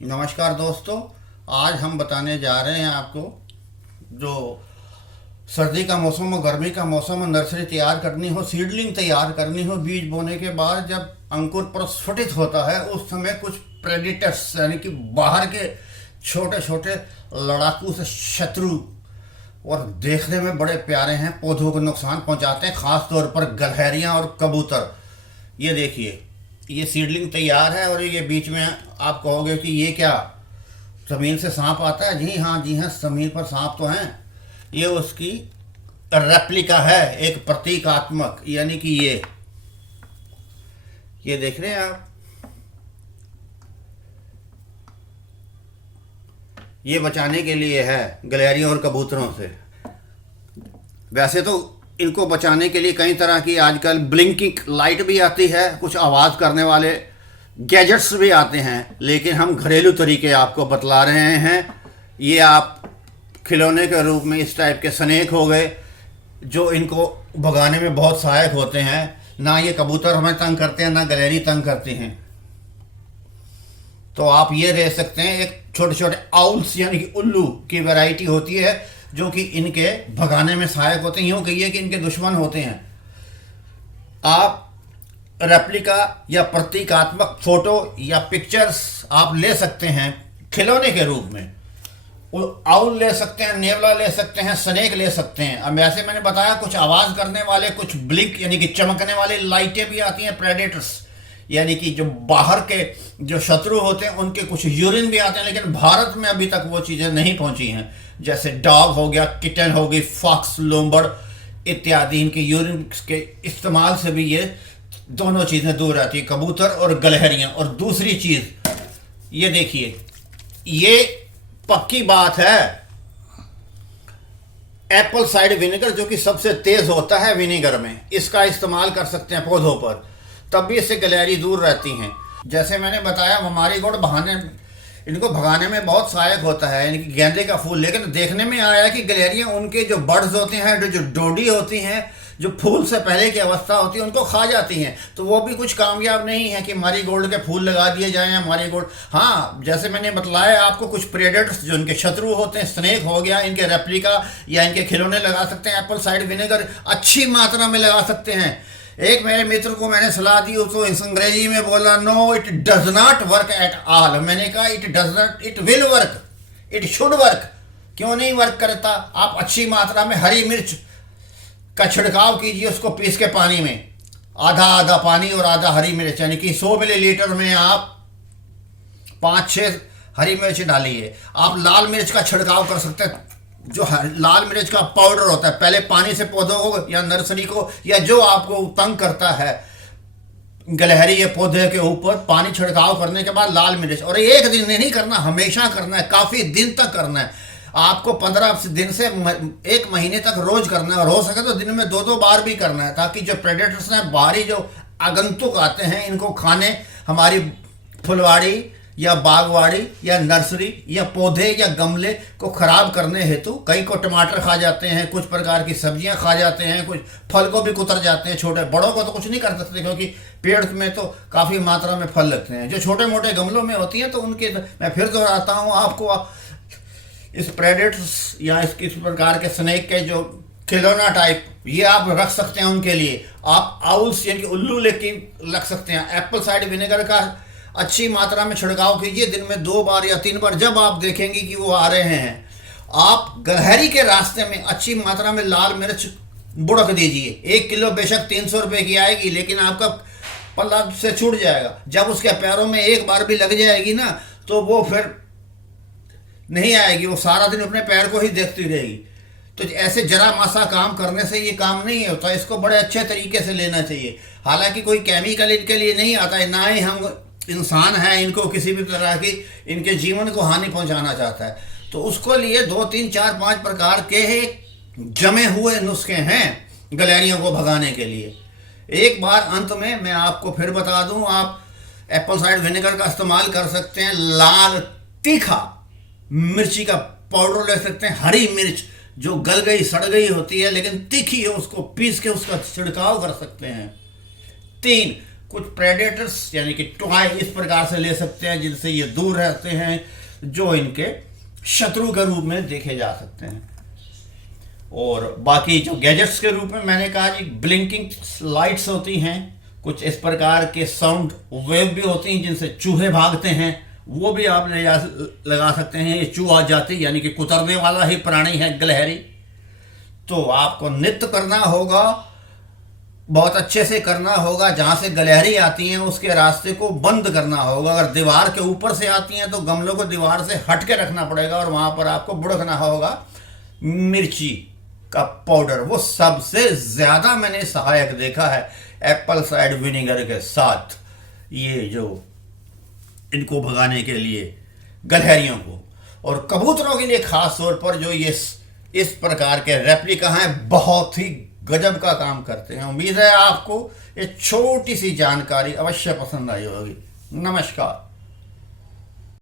नमस्कार दोस्तों। आज हम बताने जा रहे हैं आपको जो सर्दी का मौसम हो, गर्मी का मौसम हो, नर्सरी तैयार करनी हो, सीडलिंग तैयार करनी हो, बीज बोने के बाद जब अंकुर प्रस्फुटित होता है उस समय कुछ प्रेडिटर्स यानी कि बाहर के छोटे छोटे लड़ाकू से शत्रु और देखने में बड़े प्यारे हैं, पौधों को नुकसान पहुंचाते हैं, खास तौर पर गलहरियां और कबूतर। ये देखिए, ये सीडलिंग तैयार है और ये बीच में आप कहोगे कि ये क्या, ज़मीन से सांप आता है? जी हाँ, जी हाँ, ज़मीन पर सांप तो हैं। ये उसकी रेप्लिका है, एक प्रतीकात्मक, यानी कि ये देख रहे हैं आप, ये बचाने के लिए है गलहरियों और कबूतरों से। वैसे तो इनको बचाने के लिए कई तरह की आजकल ब्लिंकिंग लाइट भी आती है, कुछ आवाज़ करने वाले गैजेट्स भी आते हैं, लेकिन हम घरेलू तरीके आपको बतला रहे हैं। ये आप खिलौने के रूप में इस टाइप के स्नेक हो गए जो इनको भगाने में बहुत सहायक होते हैं। ना ये कबूतर हमें तंग करते हैं, ना गलहरी तंग करती हैं। तो आप ये रह सकते हैं, एक छोटे छोटे आउल्स यानी कि उल्लू की वैरायटी होती है जो कि इनके भगाने में सहायक होते हैं। यूँ कहिए कि इनके दुश्मन होते हैं। आप रेप्लिका या प्रतीकात्मक फोटो या पिक्चर्स आप ले सकते हैं खिलौने के रूप में। आउल ले सकते हैं, नेवला ले सकते हैं, स्नेक ले सकते हैं। अब ऐसे मैंने बताया कुछ आवाज़ करने वाले, कुछ ब्लिंक यानी कि चमकने वाले लाइटें भी आती हैं, प्रेडेटर्स यानी कि जो बाहर के जो शत्रु होते हैं उनके कुछ यूरिन भी आते हैं, लेकिन भारत में अभी तक वो चीज़ें नहीं पहुंची हैं। जैसे डॉग हो गया, किटन हो गई, फॉक्स, लोमबड़ इत्यादि, इनके यूरिन के इस्तेमाल से भी ये दोनों चीज़ें दूर रहती है, कबूतर और गलहरियाँ। और दूसरी चीज़ ये देखिए, ये पक्की बात है, एप्पल साइड विनेगर जो कि सबसे तेज होता है विनेगर में, इसका इस्तेमाल कर सकते हैं पौधों पर, तब भी इससे गलहरी दूर रहती हैं। जैसे मैंने बताया, हमारी गुड़ बहाने इनको भगाने में बहुत सहायक होता है, इनकी गेंदे का फूल। लेकिन देखने में आया कि गलहरियाँ उनके जो बर्ड्स होते हैं, जो डोडी होती हैं, जो फूल से पहले की अवस्था होती है, उनको खा जाती हैं। तो वो भी कुछ कामयाब नहीं है कि मारीगोल्ड के फूल लगा दिए जाएं या मारीगोल्ड। हाँ, जैसे मैंने बतलाया आपको, कुछ प्रेडेटर्स जो इनके शत्रु होते हैं, स्नेक हो गया, इनके रेप्लिका या इनके खिलौने लगा सकते हैं। एप्पल साइड विनेगर अच्छी मात्रा में लगा सकते हैं। एक मेरे मित्र को मैंने सलाह दी, तो अंग्रेजी में बोला, no it does not work at all. मैंने कहा it does not, it will work, it should work. क्यों नहीं वर्क करता? आप अच्छी मात्रा में हरी मिर्च का छिड़काव कीजिए, उसको पीस के पानी में, आधा आधा पानी और आधा हरी मिर्च, यानी कि 100 मिलीलीटर में आप 5-6 हरी मिर्च डालिए। आप लाल मिर्च का छिड़काव कर सकते हैं, जो लाल मिर्च का पाउडर होता है। पहले पानी से पौधों को या नर्सरी को या जो आपको तंग करता है गलहरी या पौधे के ऊपर, पानी छिड़काव करने के बाद लाल मिर्च, और एक दिन नहीं करना, हमेशा करना है, काफ़ी दिन तक करना है। आपको 15 दिन से 1 महीने तक रोज करना है, और हो सके तो दिन में 2-2 बार भी करना है, ताकि जो प्रेडेटर्स हैं, बाहरी जो आगंतुक आते हैं, इनको खाने हमारी फुलवाड़ी या बागवाड़ी या नर्सरी या पौधे या गमले को खराब करने हेतु, कई को टमाटर खा जाते हैं, कुछ प्रकार की सब्जियां खा जाते हैं, कुछ फल को भी कुतर जाते हैं। छोटे बड़ों को तो कुछ नहीं कर सकते, क्योंकि पेड़ में तो काफ़ी मात्रा में फल लगते हैं। जो छोटे मोटे गमलों में होती हैं, तो उनके, मैं फिर दोहराता हूँ आपको, इस प्रेडेटर्स या इस प्रकार के स्नेक के जो खिलौना टाइप, ये आप रख सकते हैं उनके लिए। आप आउल्स यानी कि उल्लू लेके रख सकते हैं। एप्पल साइड विनेगर का अच्छी मात्रा में छिड़काव कीजिए, दिन में 2 बार या 3 बार। जब आप देखेंगे कि वो आ रहे हैं, आप गलहरी के रास्ते में अच्छी मात्रा में लाल मिर्च बुड़क दीजिए। 1 किलो बेशक 300 रुपये की आएगी, लेकिन आपका पल्ला से छूट जाएगा। जब उसके पैरों में एक बार भी लग जाएगी ना, तो वो फिर नहीं आएगी, वो सारा दिन अपने पैर को ही देखती रहेगी। तो ऐसे जरा मासा काम करने से ये काम नहीं होता, इसको बड़े अच्छे तरीके से लेना चाहिए। हालांकि कोई केमिकल इनके लिए नहीं आता है, ना ही हम इंसान हैं इनको किसी भी तरह की इनके जीवन को हानि पहुंचाना चाहता है। तो उसको लिए 2, 3, 4, 5 प्रकार के जमे हुए नुस्खे हैं गलहरियों को भगाने के लिए। एक बार अंत में मैं आपको फिर बता दूं, आप एप्पल साइड विनेगर का इस्तेमाल कर सकते हैं। लाल तीखा मिर्ची का पाउडर ले सकते हैं। हरी मिर्च जो गल गई सड़ गई होती है लेकिन तीखी है, उसको पीस के उसका छिड़काव कर सकते हैं। 3, कुछ प्रेडेटर्स यानी कि टॉय इस प्रकार से ले सकते हैं जिनसे ये दूर रहते हैं, जो इनके शत्रु के रूप में देखे जा सकते हैं। और बाकी जो गैजेट्स के रूप में मैंने कहा जी, ब्लिंकिंग लाइट्स होती हैं, कुछ इस प्रकार के साउंड वेव भी होती हैं जिनसे चूहे भागते हैं, वो भी आप लगा सकते हैं। ये चूहा जाति यानी कि कुतरने वाला ही प्राणी है गिलहरी। तो आपको नृत्य करना होगा, बहुत अच्छे से करना होगा। जहाँ से गिलहरी आती हैं उसके रास्ते को बंद करना होगा। अगर दीवार के ऊपर से आती हैं तो गमलों को दीवार से हट के रखना पड़ेगा और वहाँ पर आपको बुड़कना होगा मिर्ची का पाउडर। वो सबसे ज़्यादा मैंने सहायक देखा है एप्पल साइडर विनेगर के साथ, ये जो इनको भगाने के लिए गिलहरियों को। और कबूतरों के लिए खास तौर पर जो ये इस प्रकार के रेप्लिका हैं, बहुत ही गजब का काम करते हैं। उम्मीद है आपको ये छोटी सी जानकारी अवश्य पसंद आई होगी। नमस्कार।